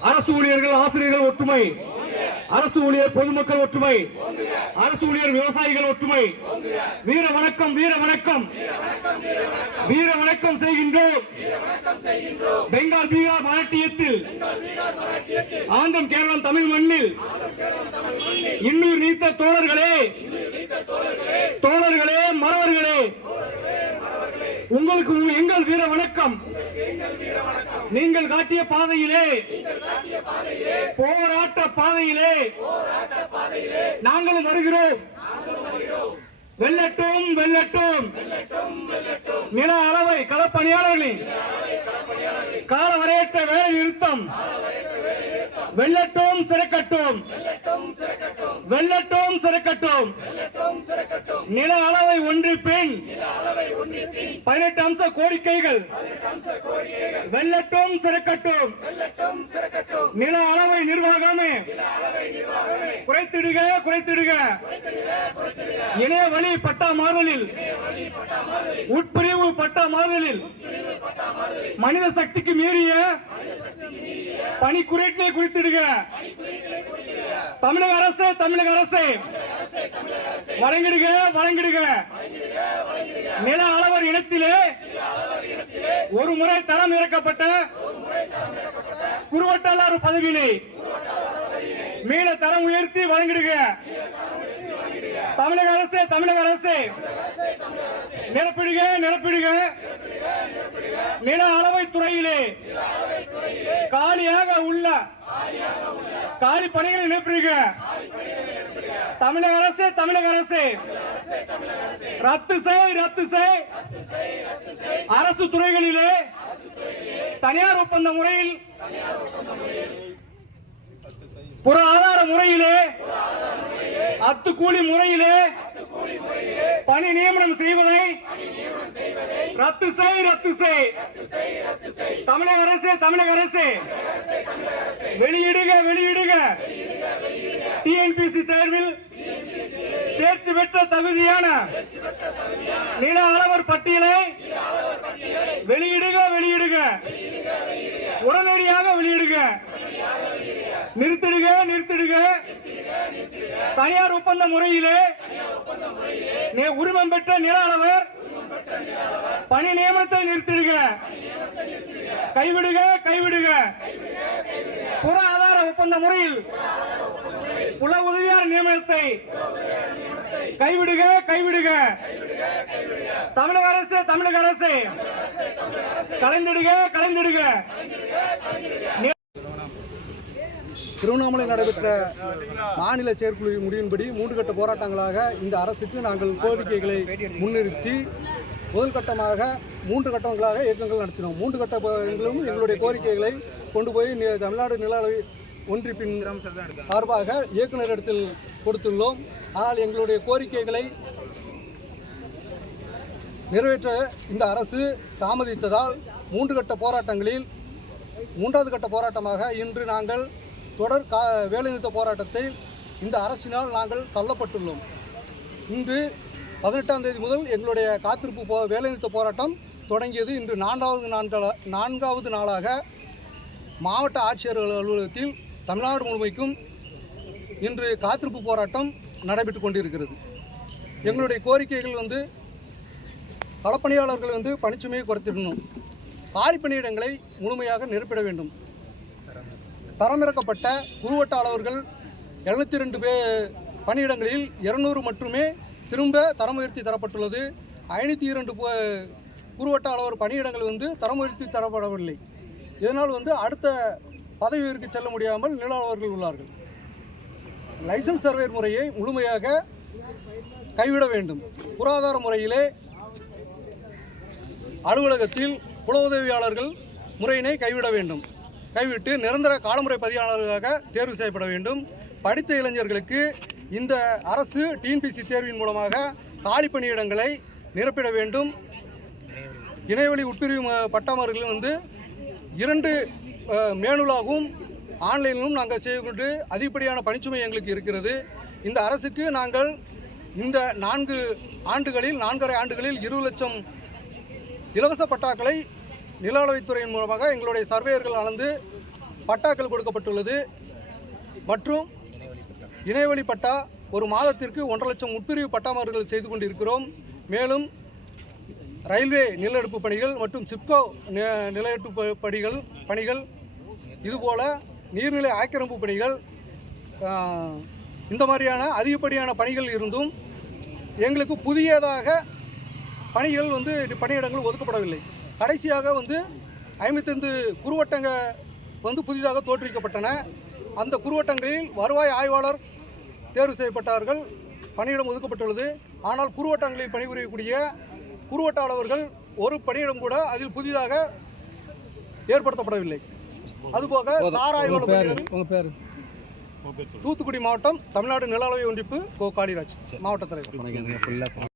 அரசு ஊழியர்கள் ஆசிரியர்கள் ஒற்றுமை. அரசு ஊழியர் பொதுமக்கள் ஒற்றுமை. அரசு ஊழியர் விவசாயிகள் ஒற்றுமை. வீர வணக்கம் வீர வணக்கம். வீர வணக்கம் செய்கின்றோம். பெங்கால் பீகார் மராட்டியத்தில். ஆந்திரம் கேரளம் தமிழ் மண்ணில். இன்னும் நீத்த தோழர்களே. வணக்கம். நீங்கள் காட்டிய பாதையிலே போராட்ட பாதையிலே நாங்களும் வருகிறோம். வெல்லட்டும் வெல்லட்டும். நில அளவை களப்பணியாளர்களின் கால வரையற்ற வேலை நிறுத்தம் வெள்ளட்டோம் சிறக்கட்டும். வெல்லட்டும் சிறக்கட்டும். நில அளவை ஒன்று பின் பதினெட்டு அம்ச கோரிக்கைகள். வெல்லட்டும் சிறக்கட்டும். நில அளவை நிர்வாகமே. குறைத்திடுக குறைத்திடுக. இணைய வழி பட்டா மாறுதலில். உட்பிரிவு பட்டா மாறுதலில். மனித சக்திக்கு மீறிய. பணி குறியீட்டை குறித்திடுக. தமிழக அரசு தமிழக அரசு. வழங்கிடுக வழங்கிடுக. நில அளவர் இனத்திலே ஒரு முறை தரம் இறக்கப்பட்ட குருவட்டாளர் பதவியினை மீள தரம் உயர்த்தி வழங்கிடுக. தமிழக அரசு தமிழக அரசு. நிரப்பிடுக நிரப்பிடுக. நில அளவை துறையிலே காலியாக உள்ள காலி பணிகளை நிரப்பிடுக தமிழக அரசு தமிழக அரசு. ரத்து செய் ரத்து செய். அரசு துறைகளிலே தனியார் ஒப்பந்த முறையில் புற ஆதார முறையிலே அத்து கூலி முறையிலே பணி நியமனம் செய்வதை ரத்து செய் ரத்து செய். தமிழக அரசு தமிழக அரசு. வெளியிடுக வெளியிடுக. டிஎன்பிசி தேர்வில் தேர்ச்சி பெற்ற தகுதியான நில அளவர் பட்டியலை வெளியிடுக வெளியிடுக. உடனடியாக வெளியிடுக. நிறுத்திடுக நிறுத்திடுக. தனியார் ஒப்பந்த முறையிலே உரிமம் பெற்ற நில அளவர் பணி நியமனத்தை நிறுத்திடுக. கைவிடுக கைவிடுக. புற ஆதார ஒப்பந்த முறையில் புல உதவியார் நியமனத்தை கைவிடுக கைவிடுக. தமிழக அரசு தமிழக அரசு. கலைந்திடுக கலைந்திடுக. திருவண்ணாமலை நடைபெற்ற மாநில செயற்குழு முடிவின்படி மூன்று கட்ட போராட்டங்களாக இந்த அரசுக்கு நாங்கள் கோரிக்கைகளை முன்னிறுத்தி முதல் கட்டமாக மூன்று கட்டங்களாக இயக்கங்கள் நடத்தினோம். மூன்று கட்ட எங்களும் எங்களுடைய கோரிக்கைகளை கொண்டு போய் தமிழ்நாடு நில அளவை ஒன்றிப்பின் சார்பாக இயக்குநரிடத்தில் கொடுத்துள்ளோம். ஆனால் எங்களுடைய கோரிக்கைகளை நிறைவேற்ற இந்த அரசு தாமதித்ததால் மூன்று கட்ட போராட்டங்களில் மூன்றாவது கட்ட போராட்டமாக இன்று நாங்கள் தொடர் கா வேலைநிறுத்த போராட்டத்தை இந்த அரசினால் நாங்கள் தள்ளப்பட்டுள்ளோம். இன்று பதினெட்டாம் தேதி முதல் எங்களுடைய காத்திருப்பு போ வேலைநிறுத்த போராட்டம் தொடங்கியது. இன்று நான்காவது நான்கால நான்காவது நாளாக மாவட்ட ஆட்சியர் அலுவலகத்தில் தமிழ்நாடு முழுமைக்கும் இன்று காத்திருப்பு போராட்டம் நடைபெற்று கொண்டிருக்கிறது. எங்களுடைய கோரிக்கைகள் வந்து களப்பணியாளர்கள் வந்து பணிச்சுமையை குறைத்திடணும். காலி பணியிடங்களை முழுமையாக நிரப்பிட வேண்டும். தரமிறக்கப்பட்ட குறுவட்ட அளவர்கள் எழுநூத்தி ரெண்டு பே பணியிடங்களில் இருநூறு மட்டுமே திரும்ப தரம் உயர்த்தி தரப்பட்டுள்ளது. ஐநூற்றி இரண்டு குறுவட்ட அளவர் பணியிடங்கள் வந்து தரம் உயர்த்தி தரப்படவில்லை. இதனால் வந்து அடுத்த பதவி செல்ல முடியாமல் நிலாளர்கள் உள்ளார்கள். லைசன்ஸ் சர்வேர் முறையை முழுமையாக கைவிட வேண்டும். புராதார முறையிலே அலுவலகத்தில் புல உதவியாளர்கள் முறையினை கைவிட வேண்டும். கைவிட்டு நிரந்தர காலமுறை பதிவாளர்களாக தேர்வு செய்யப்பட வேண்டும். படித்த இளைஞர்களுக்கு இந்த அரசு டிஎன்பிசி தேர்வின் மூலமாக காலி பணியிடங்களை நிரப்பிட வேண்டும். இணையவழி உட்பிரிவு ம- வந்து இரண்டு மேனுலாகவும் ஆன்லைனிலும் நாங்கள் செய்து அதிகப்படியான பணிச்சுமை எங்களுக்கு இருக்கிறது. இந்த அரசுக்கு நாங்கள் இந்த நான்கு ஆண்டுகளில் நான்கரை ஆண்டுகளில் இருபது லட்சம் இலவச பட்டாக்களை நில அளவைத்துறையின் மூலமாக எங்களுடைய சர்வேயர்கள் அளந்து பட்டாக்கள் கொடுக்கப்பட்டுள்ளது. மற்றும் இணையவழி பட்டா ஒரு மாதத்திற்கு ஒன்றரை லட்சம் உட்பிரிவு பட்டாமாறுதல் செய்து கொண்டிருக்கிறோம். மேலும் ரயில்வே நிலநடுப்பு பணிகள் மற்றும் சிப்கோ நி- நிலநடுப்பு ப- பணிகள் பணிகள் இதுபோல நீர்நிலை ஆக்கிரமிப்பு பணிகள் இந்த மாதிரியான அதிகப்படியான பணிகள் இருந்தும் எங்களுக்கு புதியதாக பணிகள் வந்து பணியிடங்கள் ஒதுக்கப்படவில்லை. கடைசியாக வந்து ஐம்பத்தைந்து குறுவட்டங்க வந்து புதிதாக தோற்றுவிக்கப்பட்டன. அந்த குறுவட்டங்களில் வருவாய் ஆய்வாளர் தேர்வு செய்யப்பட்டார்கள் பணியிடம் ஒதுக்கப்பட்டுள்ளது. ஆனால் குறுவட்டங்களில் பணிபுரியக்கூடிய குறுவட்ட அலுவலர்கள் ஒரு பணியிடம் கூட அதில் புதிதாக ஏற்படுத்தப்படவில்லை. அதுபோக ஆய்வாளர் பணியிடம் உங்கள் பேர். தூத்துக்குடி மாவட்டம் தமிழ்நாடு நில அளவை ஒன்றிப்பு கோ காளிராஜ் மாவட்ட தலைவர்.